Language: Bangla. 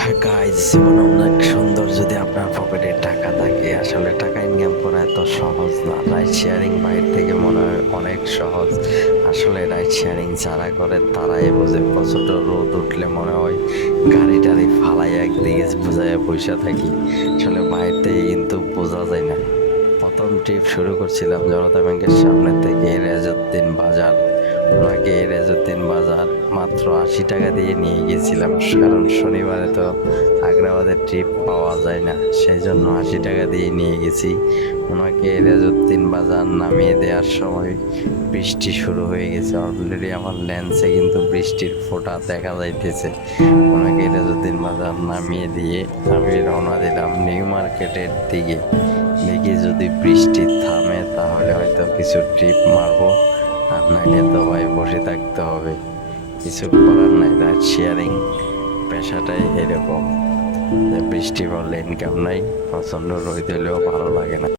হ্যাঁ গাইস, জীবন অনেক সুন্দর যদি আপনার পকেটে টাকা থাকে। আসলে টাকা ইনকাম করা এত সহজ না। রাইড শেয়ারিং বাইরে থেকে মনে হয় অনেক সহজ। আসলে রাইড শেয়ারিং যারা করে তারাই বোঝে। প্রচণ্ড রোদ উঠলে মনে হয় গাড়ি টাড়ি ফালাই একদিকে বোঝায় পয়সা থাকি। আসলে বাইরে থেকে কিন্তু বোঝা যায় না। প্রথম ট্রিপ শুরু করছিলাম জনতা ব্যাংকের সামনে থেকে রেজউদ্দিন বাজার। ওনাকে রেজউদ্দিন বাজার মাত্র 80 টাকা দিয়ে নিয়ে গিয়েছিলাম, কারণ শনিবারে তো আগ্রাবাদের ট্রিপ পাওয়া যায় না, সেই জন্য 80 টাকা দিয়ে নিয়ে গেছি। ওনাকে রেজউদ্দিন বাজার নামিয়ে দেওয়ার সময় বৃষ্টি শুরু হয়ে গেছে। অলরেডি আমার লেন্সে কিন্তু বৃষ্টির ফোঁটা দেখা যাইতেছে। ওনাকে রেজউদ্দিন বাজার নামিয়ে দিয়ে আমি রওনা দিলাম নিউ মার্কেটের দিকে। দেখি যদি বৃষ্টি থামে তাহলে হয়তো কিছু ট্রিপ মারবো, আর নাইলে তো ভাই বসে থাকতে হবে। কিছু করার নাই, রাইড শেয়ারিং পেশাটাই এরকম যে বৃষ্টি পড়লে ইনকাম নাই, প্রচণ্ড রোদ হলেও ভালো লাগে না।